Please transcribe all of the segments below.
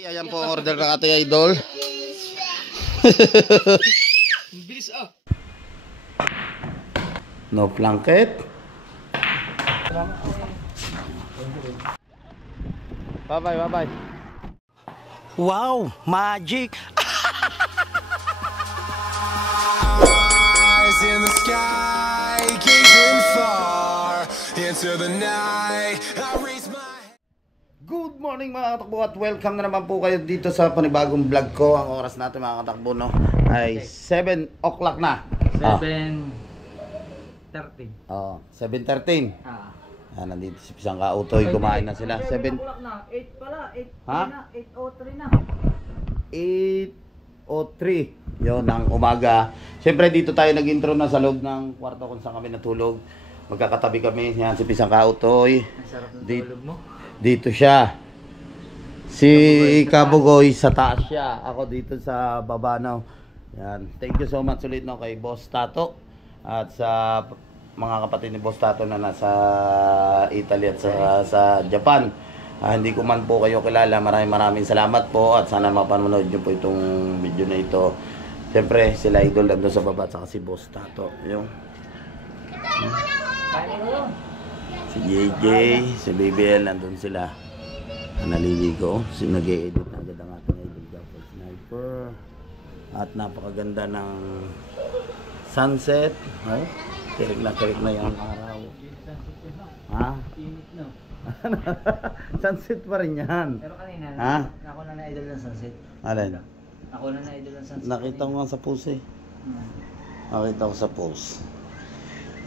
Okay, ayan po ang order ng Ate Idol. Bilis ah. No blanket. Bye-bye. Wow, magic! Eyes in the sky, gazing far into the night. I raise my Good morning mga katakbo at welcome na naman po kayo dito sa panibagong vlog ko. Ang oras natin mga katakbo ay 7 o'clock na. 7:13. 7:13. Nandito si Pisang Kautoy, kumain na sila. 7 na, 8 pala, 8 Ha? na, 8:03 na. 8:03 yun ang umaga. Siyempre dito tayo nag-intro na sa loob ng kwarto kung saan kami natulog. Magkakatabi kami. Yan si Pisang Kautoy. Ang sarap ng Dito. tulog mo. Dito siya. Si Kabugoy sa taas siya. Ako dito sa baba na. Yan. Thank you so much ulit kay Boss Tato at sa mga kapatid ni Boss Tato na nasa Italy at sa Japan. Hindi ko man po kayo kilala. Maraming salamat po at sana mapanood niyo po itong video na ito. Siyempre sila Idol nandun sa baba at saka si Boss Tato. Yung si JJ, si BBL nandun sila. Naliligo. Nag-e-edit na agad ang ating Idol Japper Sniper. At napakaganda ng sunset. Ay, tirik na yung araw. Ha? Init na. Sunset pa rin yan. Pero kanina, Ha? ako na na-idol ng sunset. Alin? Ako na na-idol ng sunset. Nakita ko nga sa post eh. Nakita ko sa post.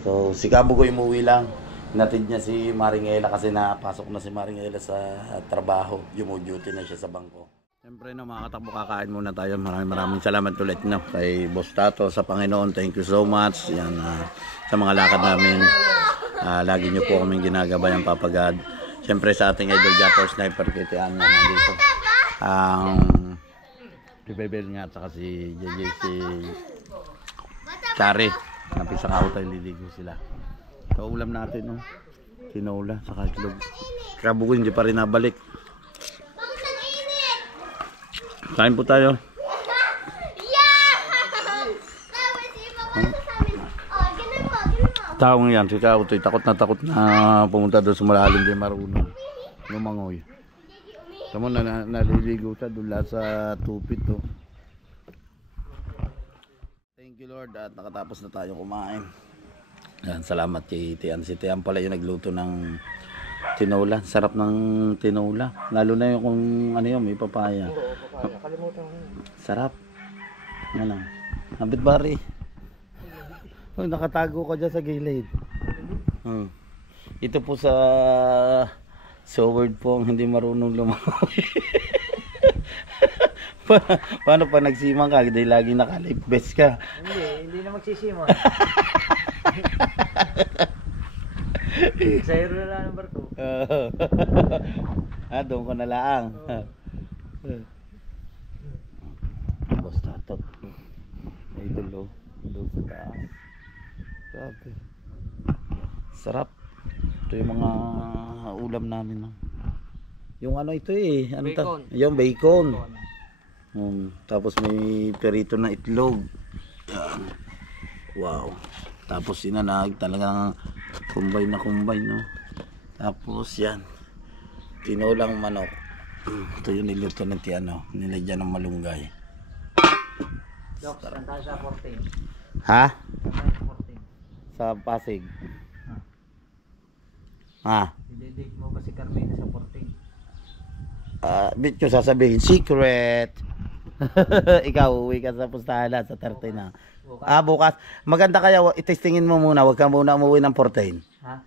So, si Kabugoy umuwi lang. Natid niya si Maringela kasi napasok na si Maringela sa trabaho. Duty na siya sa bangko. Siyempre mga katakbo, kakain muna tayo. Maraming salamat ulit kay Boss Tato sa Panginoon. Thank you so much. Yan, sa mga lakad namin. Lagi niyo po kaming ginagabayan, Papa God. Siyempre sa ating Idol Japper Sniper Kitian na nandito. Si Bebel nga at saka si JJ, si Chari. Napisa ka tayo, liligo sila. So ulam natin tinola saka itlog. Kabugoy hindi pa rin nabalik. Kain po tayo. Taong yan, si Kautoy, takot na pumunta doon sa malalim, din marunong lumangoy. Tama na naliligo siya doon sa tupit Thank you Lord at nakatapos na tayo kumain. Yan, salamat kay Tian. Si Tian pala yung nagluto ng tinola. Sarap ng tinola. Lalo na yung kung ano yun, may papaya. Kalimutan ko. Sarap. Yan lang. Hambit bari. Oh, nakatago ko dyan sa gilid. Ito po sa word po ang hindi marunong lumangoy. Paano pa nagsimang ka? Dahil lagi naka-life vest ka. Hindi na magsisimon. Sa hero na lang ang barko. Doon ko na lang. Boss Tato. Idol doon sa taas. Grabe. Sarap. Ito yung mga ulam namin. Yung ano ito ano Bacon. Yung bacon. Tapos may perito na itlog. Yan. Wow. Tapos sinanag talagang combine na combine Tapos yan. Tinolang manok. Ito yung niluto ng Tiano. Nilagyan ng malunggay. Docs, nanta sa 14. Ha? Nanta sa 14. Sa Pasig. Dididig mo ba si Carmina sa 14? Bit ko sasabihin, secret. Ikaw, uwi ka sa pustahala sa 13 na. Bukas. Maganda kaya, itestingin mo muna. Huwag ka muna umuwi ng 14. Ha?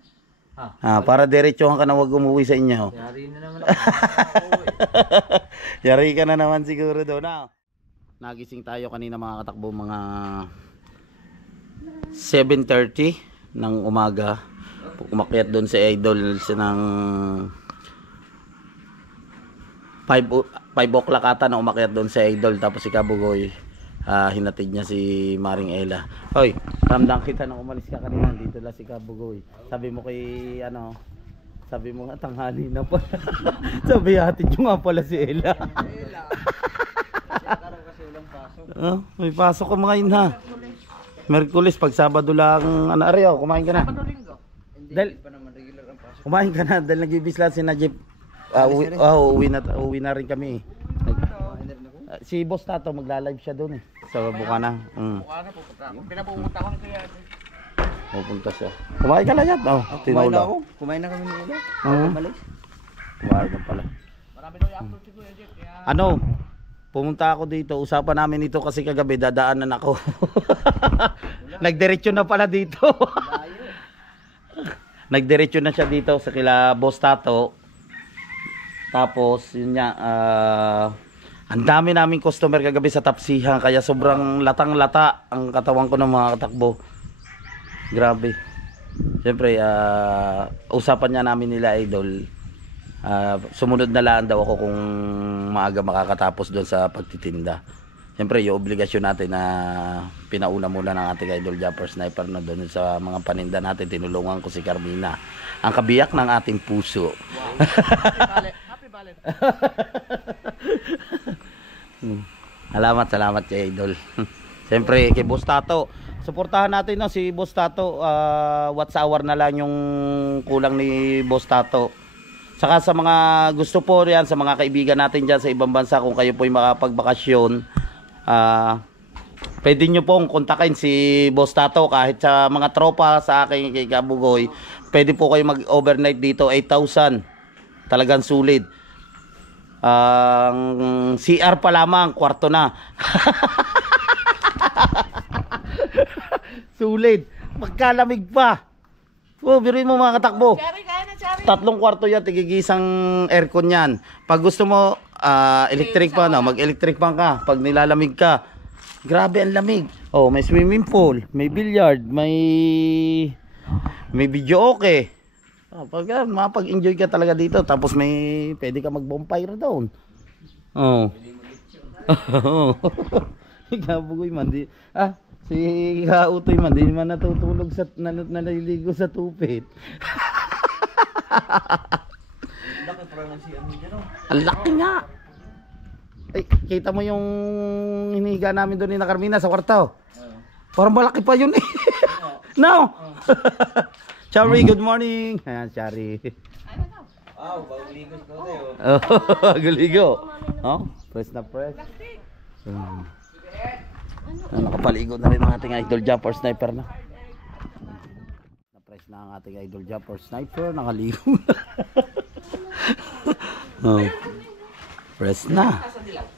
Para diretsuhan ka na huwag umuwi sa inyo. Yari na naman ako. Yari ka na naman siguro doon. Nagising tayo kanina mga katakbo, mga 7:30 ng umaga. Umakyat doon si Idol ng 5 o'clock ata na umakyat doon si Idol. Tapos si Kabugoy, hinatid niya si Maring Ella. Hoy, ramdam kita nang umalis ka kanina. Dito lang si Kabugoy. Sabi mo kay Sabi mo nga, tanghali na pala. Sabi hatid nyo nga pala si Ella. Kasi walang pasok. May pasok ka mga yun ha. Merkulis, pag Sabado lang, ano, Aryo, kumain ka na. Linggo. Hindi Dahil- pa naman regular ang pasok. Kumain ka na, dahil nagbibis lang si Najib. Uwi na rin kami. Si Boss Tato, magla-live siya doon eh. Sa Bukana. Mukha na pupunta ako. Pinapupunta ko na kaya. Pupunta siya. Kumain ka lang yan? Tinula. Kumain na kami nila. Kumain na pala. Marami daw i-upload si Kuya Jeff. Kaya Ano? Pumunta ako dito. Usapan namin ito kasi kagabi dadaanan ako. Nagdiretso na pala dito. Nagdiretso na siya dito sa kila Boss Tato. Tapos yun nga, ang dami naming customer kagabi sa Tapsihan, kaya sobrang latang-lata ang katawan ko ng mga katakbo. Grabe. Siyempre, usapan niya namin nila idol. Sumunod na lang daw ako kung maaga makakatapos doon sa pagtitinda. Siyempre, yung obligasyon natin na pinauna muna ng ating idol Jumper Sniper na doon sa mga paninda natin. Tinulungan ko si Carmina, ang kabiyak ng ating puso. happy ballot. Salamat kay idol. Siyempre, kay Boss Tato. Suportahan natin no, si Boss Tato. What's hour na lang yung kulang ni Boss Tato. Saka sa mga gusto po yan, sa mga kaibigan natin dyan sa ibang bansa, kung kayo po yung makapagbakasyon, pwede nyo pong kontakin si Boss Tato. Kahit sa mga tropa sa akin kay Kabugoy, pwede po kayo mag-overnight dito, 8,000. Talagang sulit. Ang CR pa lamang, kwarto na. Sulit. Magkalamig pa. Biruin mo mga katakbo. Cherry, kaya na Cherry. 3 kwarto yan, tigigisang aircon yan. Pag gusto mo, electric pa na, mag-electric pan ka. Pag nilalamig ka, grabe ang lamig. Oh, may swimming pool, may billiard, may video okay. Pag mapag-enjoy ka talaga dito, tapos may pwede ka mag-bonfire doon. Oh. Kabugoy man di. Si Kautoy man di man natutulog sa naliligo sa tupit. Laki pronunciation mo dyan, no? Ang laki nga. Ay, kita mo yung hinihiga namin doon ni Carmina sa kwarto. Parang malaki pa yun eh. No. Chari, good morning. Ayan, Chari. Bagong ligos ko tayo. Guligo. Oh, press na press. Nakapaligo na rin ang ating idol Jumper Sniper na. Na-press na ang ating idol Jumper Sniper. Nakaligo na. Oh. Press na.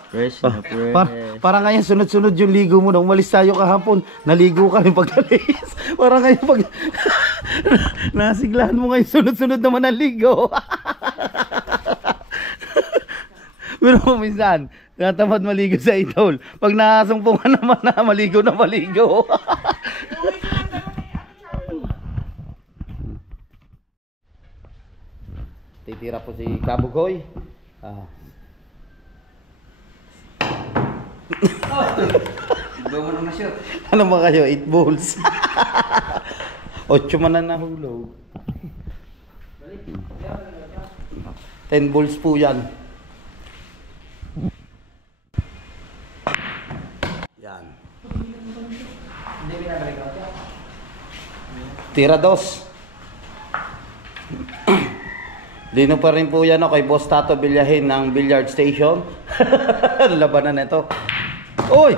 Fresh na fresh. Parang ngayon sunod-sunod yung ligo mo. Nung umalis tayo kahapon, naligo ka rin pagkalis. Parang ngayon pag nasiglahan mo ngayon, sunod-sunod naman ang ligo. Pero minsan, natamad maligo sa idol. Pag nasumpungan naman na maligo na maligo. Titira po si Kabugoy. na siya. Ano ba kayo? 8 balls. 8 man na nahulog. 10 balls po yan. Yan. Tira 2. Dino pa rin po yan kay Boss Tato Bilyahin ng billiard station. Labanan na ito. Uy!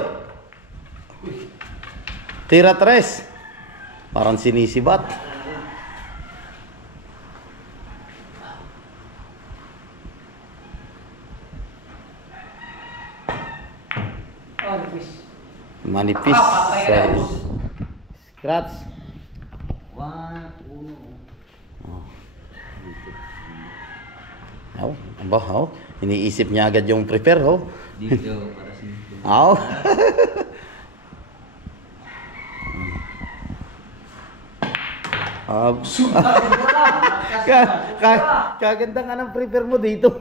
Tira 3. Parang sinisibat. Manipis. Scratch. 1. Oh, aba, oh. Iniisip niya agad yung prepare, oh. Dito, para simple. Oh. Kaganda nga ng prepare mo dito.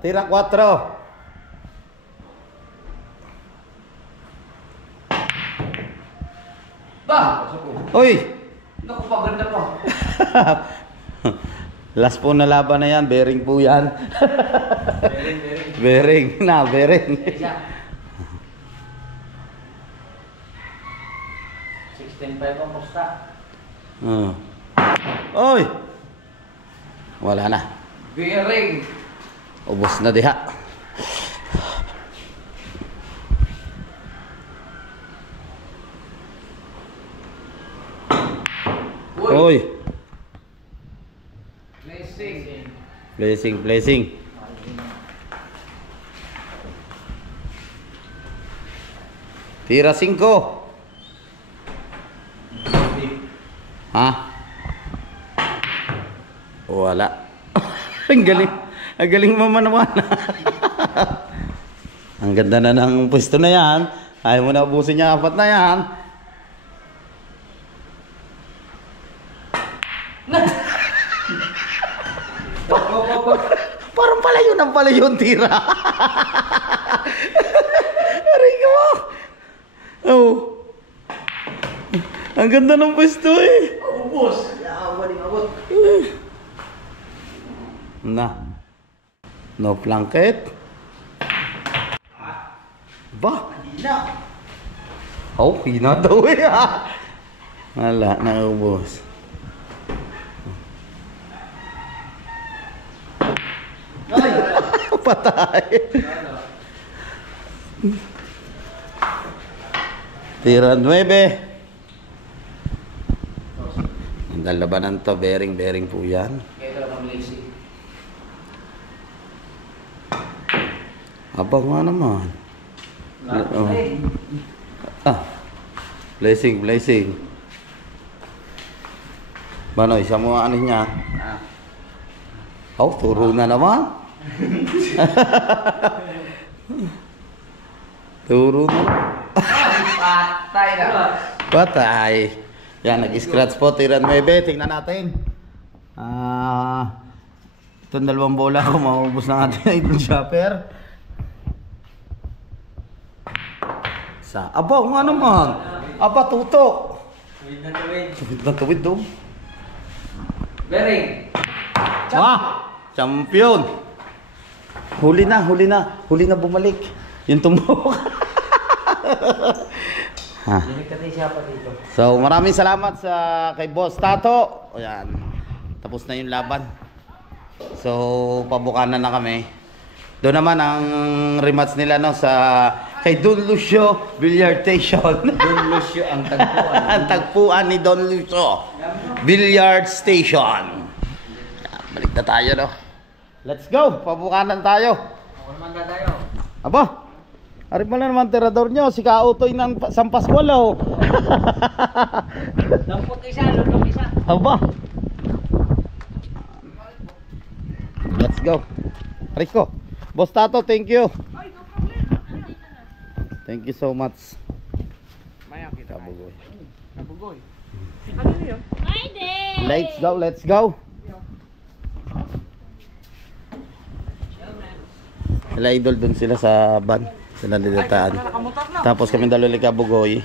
Tira 4. Ba! Uy! Naku, paganda pa. Last po na laban na yan, bearing po yan. Bearing na, bearing. Isa. 16.5 ang pusta. Oy! Wala na. Bearing. Ubos na diha. Oy! Blessing. Blessing, blessing. Tira 5. Ha? Wala. Ang galing. Ang galing mo naman. Ang ganda na ng pwesto na yan. Ayaw mo na ubusin niya 4 na yan. Parang pala yun tira. Aray ka mo. Oh. Ang ganda ng pwesto eh. Ubos. Yawaling abot. Na. No blanket. Ba? Hina. Oh, hina daw eh. Wala, naubos. Patay. Tira 9. Ang labanan to, bearing po yan. Kaya talaga blessing. Abang nga naman. Oh. Blessing. Bano, isa mo ano niya? Oh, turo na naman. Turo na. Patay na. Patay. Yan, nag-scratch po. Tira 9. Tingnan natin. Itong 2 bola ko, maubos na natin itong shopper. Aba, nga naman. Aba, tutok. Tuwid na tuwid. Tuwid na tuwid doon. Bearing. Champion. Huli na bumalik. Yung tumbok. Dinig ka tayo siya pa dito. So, maraming salamat sa kay Boss Tato. O yan. Tapos na yung laban. So, pabukanan na kami. Doon naman ang rematch nila no sa kay Don Lucio Billiard Station. Don Lucio ang tagpuan. Ang tagpuan ni Don Lucio Billiard Station. Balik na tayo no. Let's go. Pabukanan tayo. Ako naman na tayo. Aba. Ari mo na naman tirador nyo. Si Kautoy ng Sampaskwal oh. Dampot isa, lutong isa. Aba. Let's go. Rico. Boss Tato, thank you. Thank you so much. Maya kita. Kabugoy. Kabugoy. Let's go. Sila idol dun sila sa van. Sila nilataan. Tapos kami dalawa Kabugoy.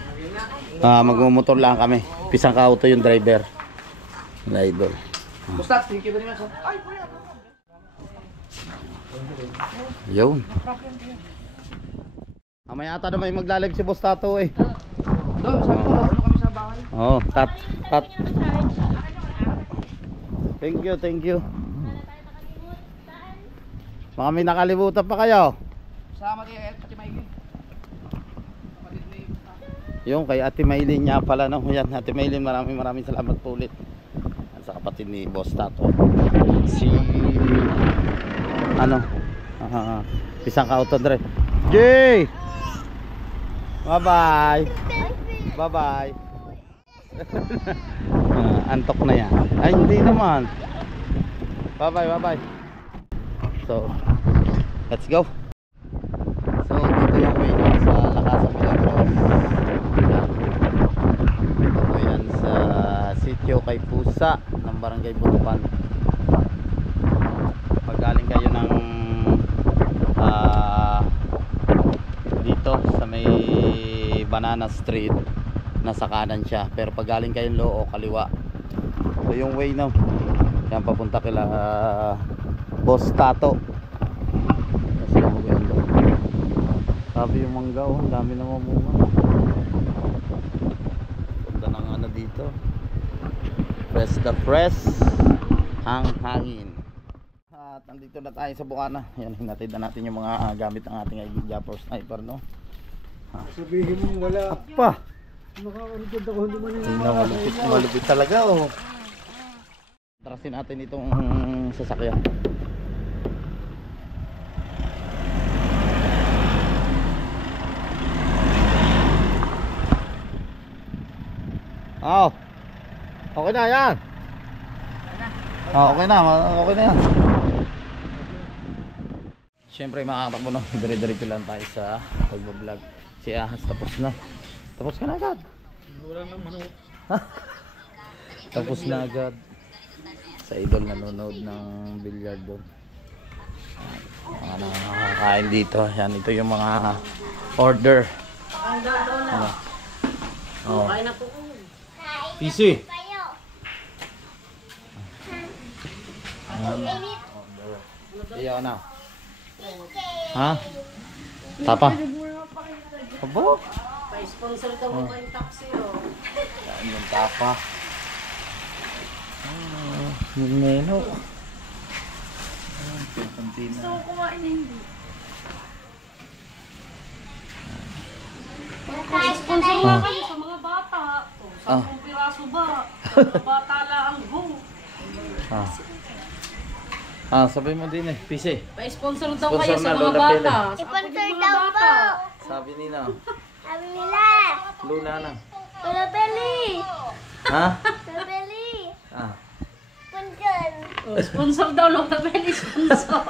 Magmumotor lang kami. Pisang Kauto yung driver. Sila idol. Basta, thank you very much. Ay, kuya. Yun. Mamaya ata naman yung maglalag si Boss Tato eh. Doon, sabi ko, ano kami sa bahay. Oh, tat. Thank you. Baka may nakalimutan pa kayo. Sama tayo, Ate Maylin. Kapatid ni Yung kay Ate Maylin niya pala no. Yan, Ate Maylin, maraming salamat po ulit. Yan sa kapatid ni Boss Tato. Si Pisang Kauto Dre. Jay! Bye-bye. Bye-bye. Antok na yan. Ay, hindi naman. Bye-bye. So, let's go. So, dito yung way sa Lakasan Milagros. Dito po yan sa sitio kay Pusa ng Barangay Butukan. Pag galing kayo ng dito sa may Banana Street, nasa kanan siya. Pero pag galing kayong Loo, kaliwa. So yung way na Yan papunta kila Boss Tato. Sabi yung mangga, oh, ang dami naman bunga. Punta ng ano dito. Press the press. Hangin. At nandito na tayo sa Bukana. Yan, hinatid na natin yung mga gamit ng ating Japper Sniper, no? Sabihin mo wala. Apa! Makakarugod ako, hindi man Malupit talaga, oh. Trasin natin itong sasakyan. Oh. Okay na yan. Oh, okay na yan. Siyempre mga katakbo, no, dire-diretso lang tayo sa pagbablog. Si Ahas tapos na. Tapos ka na agad. Wala naman ako. Tapos na agad. Sa idol nanonood ng billiard doon. Mga nakakain dito. Yan, ito yung mga order. Ano? Oh. Kain na po. PC. Iyaw na. Ha? Tapa. Abo. Pa-sponsor daw mo yung taxi, oh. Yan yung tapa. Yung menu. Gusto ko kumain hindi. Pa-sponsor nga kayo sa mga bata. Oh, 10 piraso ba? Mga bata lang ang go. Sabi mo din PC. Pa-sponsor daw Sponsor kayo na, sa mga Lola bata. Sponsor daw po. Sabi nila. Sabi nila. Luna na. Lola Peli. Ha? Lola Peli. Sponsor. Oh, sponsor daw Lola Peli, sponsor.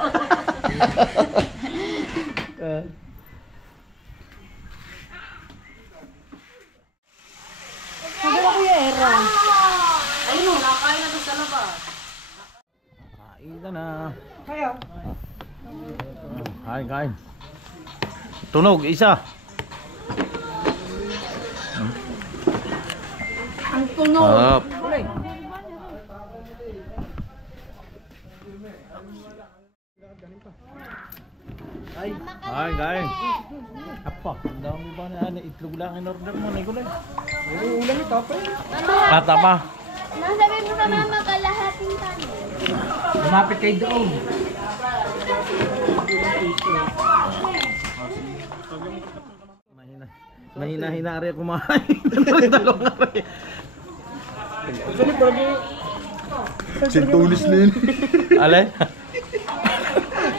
Sabi na kuya Era. Ayun o, nakain na doon sa labas. Kain na. Kain. Tunog, isa. Ang tunog. Up. Kain. Apa, ang dami ba na itlog lang in order mo, Nicolay? Ulam ito pa eh. Tapa. Nasabi mo sa mama kalahating kanin. Lumapit kayo doon. Mahina-hina rin kumain. Dalawang ari. Sintunis na yun. Ale?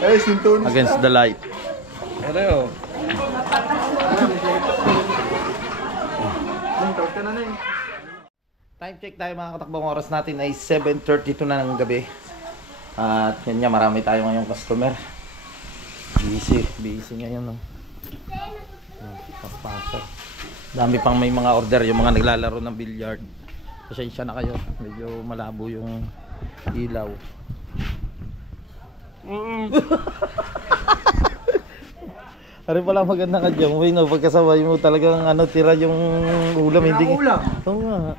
Ay, sintunis. Against the light. Ano? Tawag ka na eh. Time check tayo mga katakbong, oras natin ay 7:32 na ng gabi. At yan nga, marami tayo ngayong customer. Busy ngayon, no? Papasok. Dami pang may mga order, yung mga naglalaro ng billiard. Pasensya na kayo, medyo malabo yung ilaw. Ari pala maganda ka dyan, uy, no, pagkasabay mo talagang ano, tira yung ulam, hindi. Ulam? Oo nga.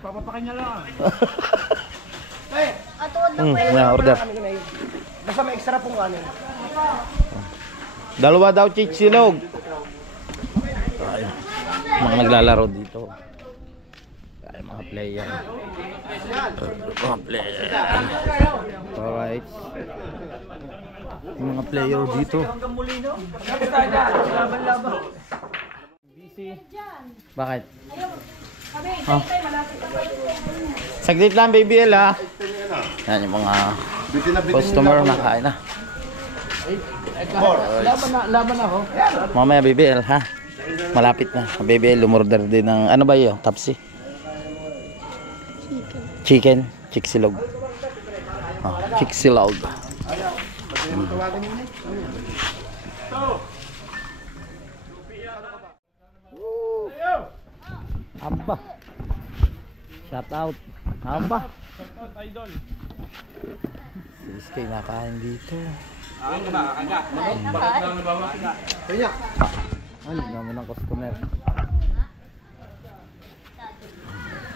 Papapakin niya lang. Atuwad na po yun. Na order. Basta may extra pong kanin. Dalawa daw chichilog. Ay, mga naglalaro dito. Ay, mga player. Mga player. Alright. Mga player dito. Busy. Bakit? Oh. Saglit lang, baby L, ha. Yan yung mga customer na kain na. Laban na ako. Mamaya baby L, ha. Malapit na. Baby L, lumorder din ng ano ba yun? Tapsi? Chicken. Chicksilog. Oh, chicksilog. Aba. Shout out. Aba. Idol. Si SK nakain dito. Ang ka ba? Aga. Bakit lang nabawa? Kanya. Ano naman ang customer?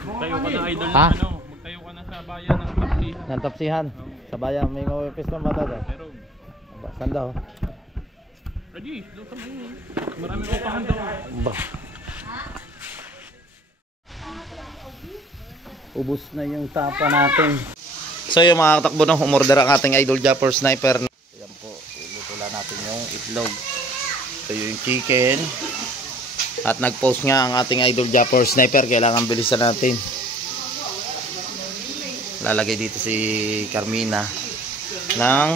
Magtayo ka na idol Ha? ng ano? Magtayo ka nasa bayan ng Tapsihan. Ng Tapsihan. Sa bayan, may mawipis na bata doon. Meron. Saan daw? Adi, doon sa may maraming upahan daw. Ba. Ubus na yung tapa natin. So yung mga katakbo na umorder ang ating Idol Japper Sniper. Ayan po, ilutula natin yung itlog. So yung chicken. At nag-post nga ang ating Idol Japper Sniper. Kailangan bilisan natin. Lalagay dito si Carmina ng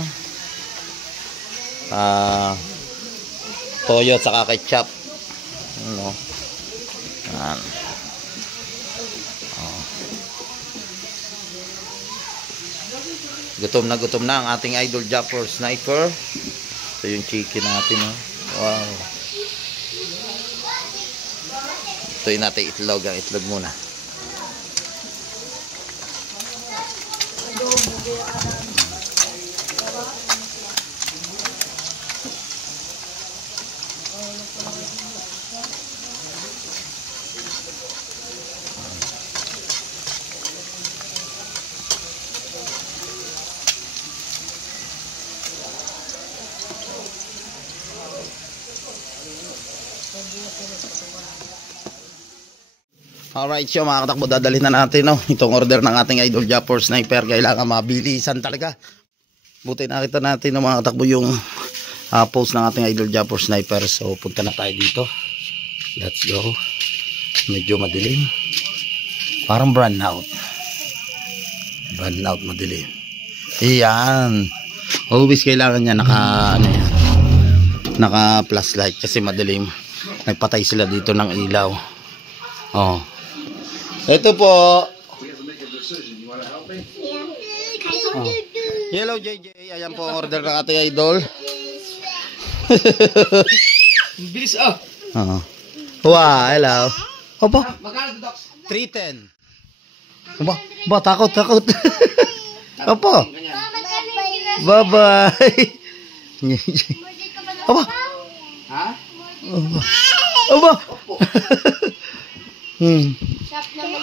toyo at saka ketchup. Ano? Yan. Gutom na ang ating Idol Japper Sniper. Ito yung chicken natin, oh. Wow. Ito yung natin itlog. Ang itlog muna. Alright, so mga katakbo, dadalhin na natin, no? Itong order ng ating Idol Japper Sniper. Kailangan mabilisan talaga. Buti nakita natin, no, mga katakbo, yung post ng ating Idol Japper Sniper. So punta na tayo dito. Let's go. Medyo madilim. Parang brand out. Brand out, madilim. Iyan. Always kailangan niya naka flashlight kasi madilim. Nagpatay sila dito ng ilaw. Oh. Ito po. Oh. Hello JJ, ayan po ang order ng ating Idol. Bilis ah. Oo. Wow, hello. Opo. 310. Ba, takot. Opo. Bye-bye. Opo. Ha? Opo.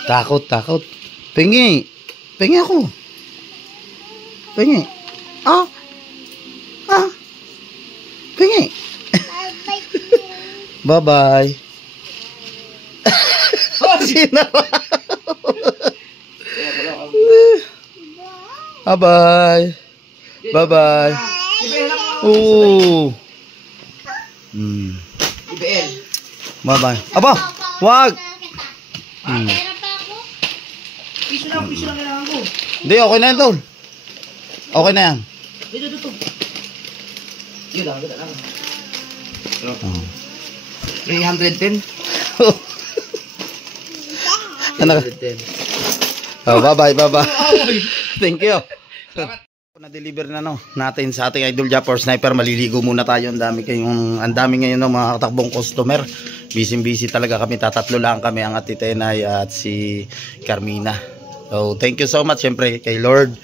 Takot. Pengi ako. Pengi. Pengi. Bye-bye. Bye-bye. Bye-bye. IBL. Bye-bye. Aba, wag. Pera pa ako. Piso lang kailangan ko. Hindi, okay na yan, tol. Okay na yan. Dito. Yun lang. 310. Ano? Oh, bye-bye. Thank you. Na-deliver na, no, natin sa ating Idol Japper Sniper. Maliligo muna tayo. Ang dami ngayon, no, mga katakbong customer. Busy talaga kami. Tatatlo lang kami, ang Ate Tenay at si Carmina. So thank you so much syempre kay Lord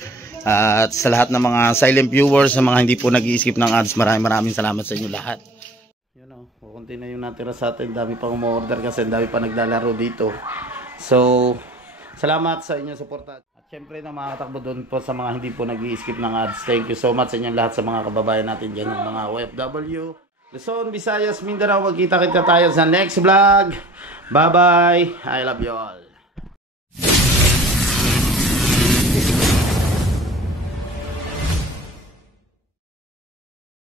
at sa lahat ng mga silent viewers, sa mga hindi po nag-i-skip ng ads. Maraming salamat sa inyo lahat. Yun, know, kukunti na yung natira sa atin. Dami pang umorder kasi dami pa naglalaro dito. So salamat sa inyong suporta. At syempre na mga katakbo doon po sa mga hindi po nag-i-skip ng ads. Thank you so much sa inyong lahat, sa mga kababayan natin dyan, ng mga OFW, Luzon, Visayas, Mindanao. Magkita tayo sa next vlog. Bye-bye. I love you all.